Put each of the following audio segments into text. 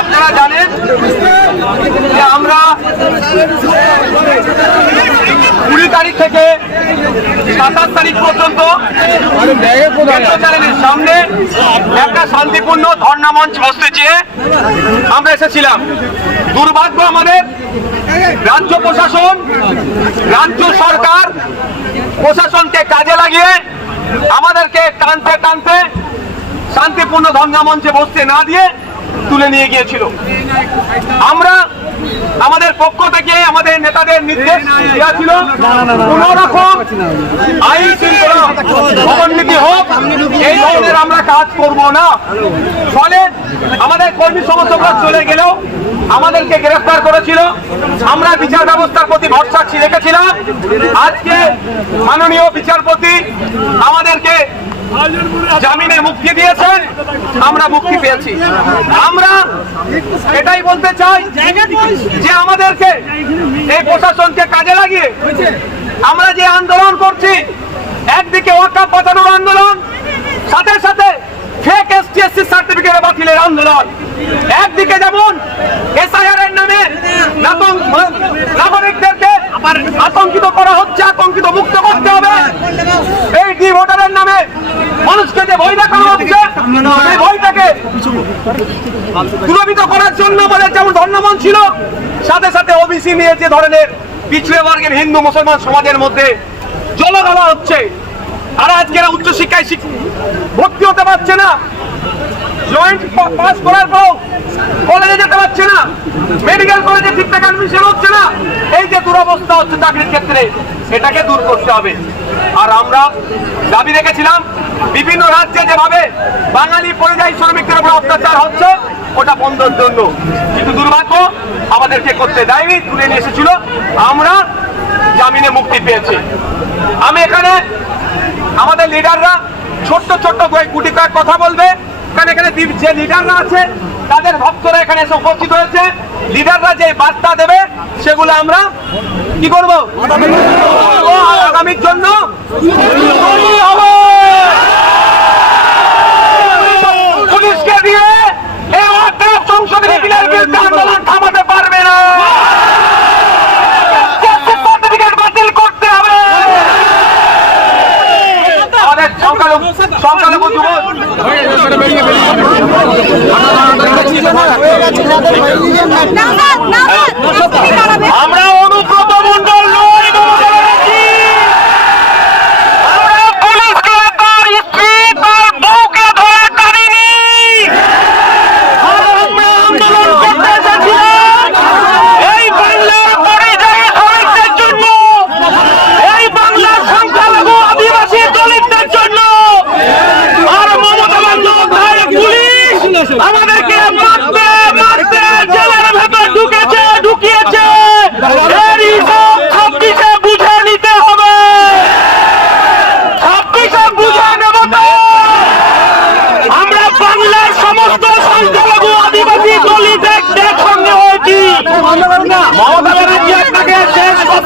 আপনারা জানেন যে আমরা কুড়ি তারিখ থেকে সাতাশ তারিখ পর্যন্ত সামনে একটা শান্তিপূর্ণ ধর্ণা মঞ্চ বসতে চেয়ে আমরা এসেছিলাম। দুর্ভাগ্য আমাদের রাজ্য প্রশাসন, রাজ্য সরকার প্রশাসনকে কাজে লাগিয়ে আমাদেরকে টানতে টানতে শান্তিপূর্ণ ধর্ণা মঞ্চে বসতে না দিয়ে তুলে নিয়ে গিয়েছিল। আমরা আমাদের পক্ষ থেকে আমাদের নেতাদের নির্দেশ দেওয়া ছিল, কোন রকম আইন শৃঙ্খলা অবনতি হোক, এই ধরনের আমরা কাজ করব না। ফলে আমাদের কর্মী সমর্থকরা চলে গেলেও আমাদেরকে গ্রেফতার করেছিল। আমরা বিচার ব্যবস্থার প্রতি ভরসা রেখেছিলাম। আজকে মাননীয় বিচারপতি আমাদেরকে জামিনে মুক্তি দিয়েছেন, আমরা মুক্তি পেয়েছি। আমরা এটাই বলতে চাই যে আমাদেরকে এই প্রশাসনকে কাজে লাগিয়ে আমরা যে আন্দোলন করছি, একদিকে ওয়াকাপ বাঁচানোর আন্দোলন, সাথে সাথে ফেক এসটিএসসি সার্টিফিকেট বাতিলের আন্দোলন। একদিকে যেমন এসআইআর এর নামে নাতং- নাগরিকদেরকে আতঙ্কিত করা হচ্ছে, আতঙ্কিত মুক্ত করতে হবে। এই ডি ভোটারের নামে মানুষকে যে ভয় দেখানো হচ্ছে, সেই ভয়টাকে দূরীভূত করার জন্য আমাদের যেমন ধর্ণমন ছিল, সাথে সাথে ওবিসি নিয়ে যে ধরনের পিছড়ে বর্গের হিন্দু মুসলমান সমাজের মধ্যে জলগালা হচ্ছে। আর আজকে উচ্চশিক্ষায় ভর্তি হতে পারছে না। জয়েন্ট পাস করার পর কলেজে যেতে পারছে না। মেডিকেল কলেজে ঠিকঠাক অ্যাডমিশন হচ্ছে না। এই যে দুরবস্থা হচ্ছে চাকরির ক্ষেত্রে এটাকে দূর করতে হবে। আর আমরা দাবি রেখেছিলাম, বিভিন্ন রাজ্যে যেভাবে বাঙালি পরিযায়ী শ্রমিকদের উপর অত্যাচার হচ্ছে, ওটা বন্ধের জন্য। কিন্তু দুর্ভাগ্য, আমাদেরকে করতে দেয়নি, তুলে নিয়ে এসেছিল। আমরা জামিনে মুক্তি পেয়েছি। আমি এখানে আমাদের লিডাররা ছোট্ট ছোট্ট গুটি কয়েক কথা বলবে। এখানে দি- যে লিডাররা আছে, তাদের ভক্তরা এখানে এসে উপস্থিত হয়েছে। লিডাররা যে বার্তা দেবে, সেগুলো আমরা কি করব? আগামী আগামীর জন্য তৈরি হব। পুলিশকে দিয়ে এই ওয়াকাফ সংশোধনী বিলের বিরুদ্ধে আন্দোলন থামাতে পারবে না সার্টিফিকেট বাতিল করতে হবে আমাদের সংখ্যালঘু যুবক। আমরা অনুব্রত মন্ডল নই মমতা ব্যানার্জি। আমরা পুলিশকে তার স্ত্রী তার বউকে ধরে টানিনি আমরা আন্দোলন করতে এসেছিলাম এই বাংলার পরিযায়ী শ্রমিকদের জন্য এই বাংলার সংখ্যালঘু আদিবাসী দলিতদের জন্য আর মমতা বন্দ্যোপাধ্যায় পুলিশ আমাদেরকে মারতে মারতে জেলের ভেতর ঢুকেছে ঢুকিয়েছে এর হিসাব ছাব্বিশে বুঝে নিতে হবে ছাব্বিশে বুঝে নেব তো আমরা বাংলার সমস্ত সংখ্যালঘু আদিবাসী দলিতের সঙ্গে হয়েছি মমতা ব্যানার্জি আপনাকে শেষ কথা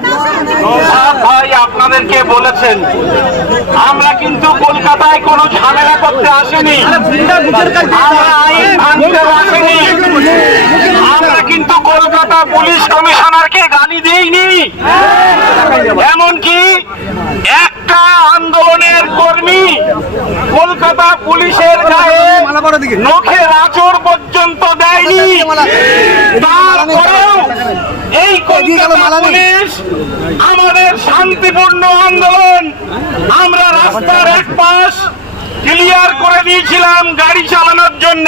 ভাই আপনাদেরকে বলেছেন আমরা কিন্তু কলকাতায় কোনো ঝামেলা করতে আসিনি। আমরা আইন ভাঙতে আসিনি। আমরা কিন্তু কলকাতা পুলিশ কমিশনারকে গালি দিইনি। এমনকি একটা আন্দোলনের কর্মী কলকাতা পুলিশের গায়ে নখের আচর পর্যন্ত দেয়নি। তারপরেও এই কলকাতা পুলিশ আমাদের শান্তিপূর্ণ আন্দোলন। আমরা রাস্তার এক পাশ ক্লিয়ার করে দিয়েছিলাম গাড়ি চালানোর জন্য।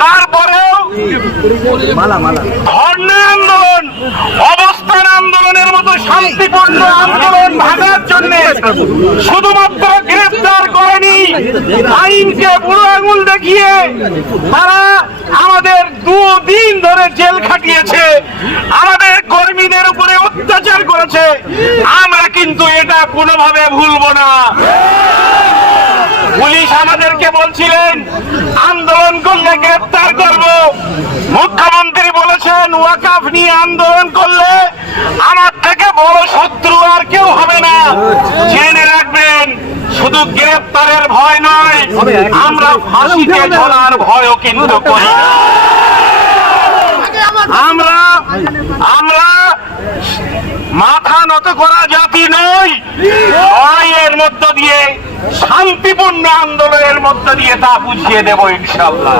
তারপরেও ধর্ণা আন্দোলন, অবস্থান আন্দোলনের মতো শান্তিপূর্ণ আন্দোলন শুধুমাত্র গ্রেফতার করেনি, আইনকে বুড়ো আঙুল দেখিয়ে তারা আমাদের দুদিন ধরে জেল খাটিয়েছে, আমাদের কর্মীদের উপরে অত্যাচার করেছে, আমরা কিন্তু এটা কোনোভাবে ভুলবো না। পুলিশ আমাদেরকে বলছিলেন, আন্দোলন করলে গ্রেফতার করব। মুখ্যমন্ত্রী বলেছেন, ওয়াকাফ নিয়ে আন্দোলন করলে আমার থেকে বড় শত্রু আর কেউ হবে না। জেনে রাখবেন, শুধু গ্রেফতারের ভয় নয়, আমরা ফাঁসিতে ঝোলার ভয়ও কিন্তু করি আমরা আমরা মাথা নত করা জাতি নয়। লড়াইয়ের মধ্য দিয়ে শান্তিপূর্ণ আন্দোলনের মধ্য দিয়ে তা বুঝিয়ে দেব ইনশাল্লাহ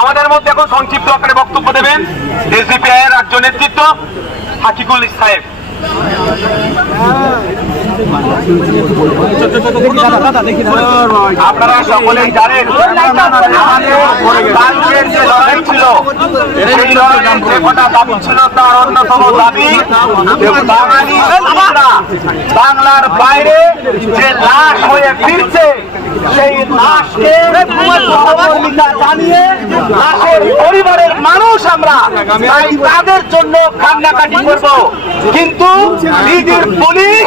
আমাদের মধ্যে এখন সংক্ষিপ্ত আকারে বক্তব্য দেবেন। এসডিপিআই এর রাজ্য নেতৃত্ব হাকিকুল সাহেব আপনারা সকলেই জানেন যে লড়াই ছিল, সেই যে কটা দাবি ছিল তার অন্যতম দাবি বাঙালি বাংলার বাইরে যে লাশ হয়ে ফিরছে পরিবারের মানুষ আমরা তাদের জন্য কান্নাকাটি করব। কিন্তু পুলিশ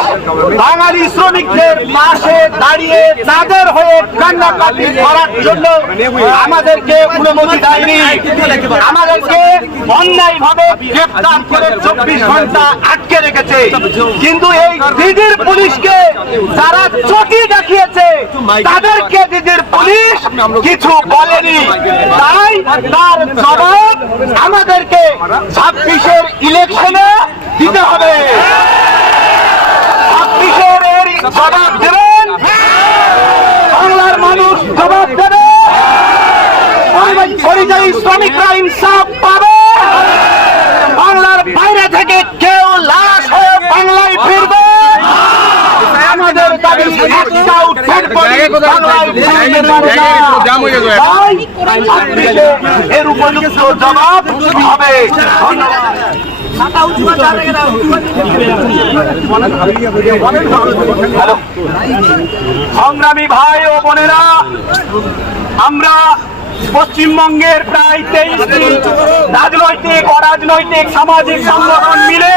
বাঙালি শ্রমিকদের পাশে দাঁড়িয়ে তাদের হয়ে কান্নাকাটি করার জন্য আমাদেরকে অনুমতি দেয়নি। আমাদেরকে অন্যায় ভাবে গ্রেফতার করে চব্বিশ ঘণ্টা আটকে রেখেছে। কিন্তু এই দিদির পুলিশকে যারা চটি দেখিয়েছে তাদেরকে দিদির পুলিশ কিছু বলেনি। তাই তার জবাব আমাদেরকে ছাব্বিশের ইলেকশনে দিতে হবে। ছাব্বিশের এর জবাব দেবেন। বাংলার মানুষ জবাব দেবে। পরিযায়ী শ্রমিকরা ইনসাফ পাবে বাংলার বাইরে থেকে কেউ লাশ হয়ে বাংলায় ফিরবে আমাদের দাবি একটাও ঠেট পড়ি বাংলায় ফিরতে পারে না। তাই ছাব্বিশে এর উপযুক্ত জবাব হবে। সংগ্রামী ভাই ও বোনেরা আমরা পশ্চিমবঙ্গের প্রায় তেইশটি রাজনৈতিক অরাজনৈতিক সামাজিক সংগঠন মিলে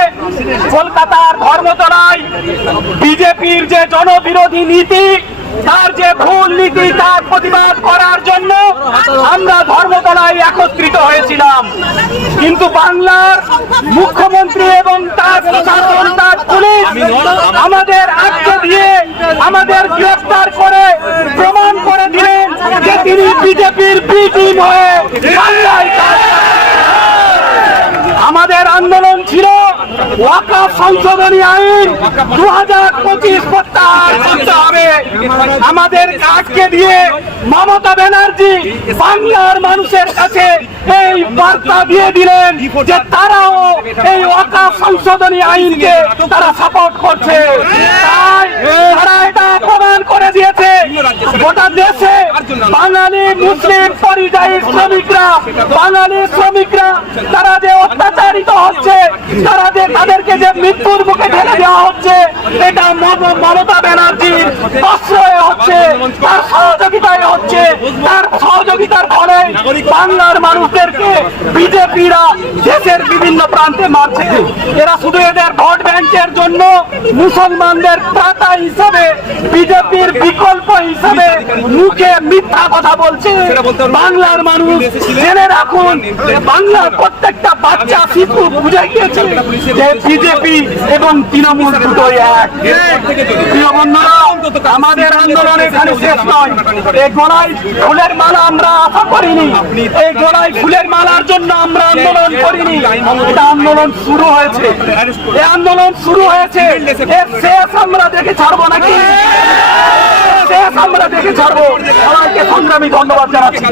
কলকাতার ধর্মতলায় বিজেপির যে জনবিরোধী নীতি তার যে ভুল নীতি তার প্রতিবাদ করার জন্য আমরা ধর্মতলায় একত্রিত হয়েছিলাম। কিন্তু বাংলার মুখ্যমন্ত্রী এবং তার প্রশাসন, তার পুলিশ আমাদের আটকে দিয়ে আমাদের গ্রেফতার করে প্রমাণ করে দিলেন যে তিনি বিজেপির বি টিম হয়ে বাংলায় কাজ করছেন। আমাদের আন্দোলন ছিল ওয়াকাফ সংশোধনী আইন দু হাজার পঁচিশ করতে হবে। আমাদের কাজকে দিয়ে মমতা ব্যানার্জি বাংলার মানুষের কাছে এই বার্তা দিয়ে দিলেন যে তারাও এই ওয়াকাফ সংশোধনী আইনকে তারা সাপোর্ট করছে। তাই তারা এটা প্রমাণ করে দিয়েছে। গোটা দেশে বাঙালি মুসলিম পরিযায়ী শ্রমিকরা, বাঙালি শ্রমিকরা, তারা যে অত্যাচারিত হচ্ছে, তারা যে তাদেরকে যে মৃত্যুর মুখে ঠেলে দেওয়া হচ্ছে, এটা মম- মমতা ব্যানার্জির আশ্রয়ে হচ্ছে, তার সহযোগিতায় হচ্ছে, তার সহযোগিতার বাংলার মানুষদেরকে বিজেপিরা দেশের বিভিন্ন প্রান্তে মারছে। এরা শুধু এদের ভোট ব্যাংকের জন্য মুসলমানদের প্রাতা হিসাবে, বিজেপির বিকল্প হিসাবে মুখে মিথ্যা কথা বলছে। বাংলার মানুষ জেনে রাখুন, বাংলার প্রত্যেকটা বাচ্চা শিশু বুঝে গিয়েছে যে বিজেপি এবং তৃণমূল দুটোই এক। প্রিয় বন্ধুরা, আমাদের আন্দোলন এখানে শেষ নয়। এই গলায় ফুলের মালা আমরা আশা করিনি এই জোড়ায় ফুলের মালার জন্য আমরা আন্দোলন করিনি। এটা আন্দোলন শুরু হয়েছে। এই আন্দোলন শুরু হয়েছে। শেষ আমরা দেখে ছাড়বো নাকি? শেষ আমরা দেখে ছাড়বো। সবাইকে সংগ্রামী ধন্যবাদ জানাচ্ছি।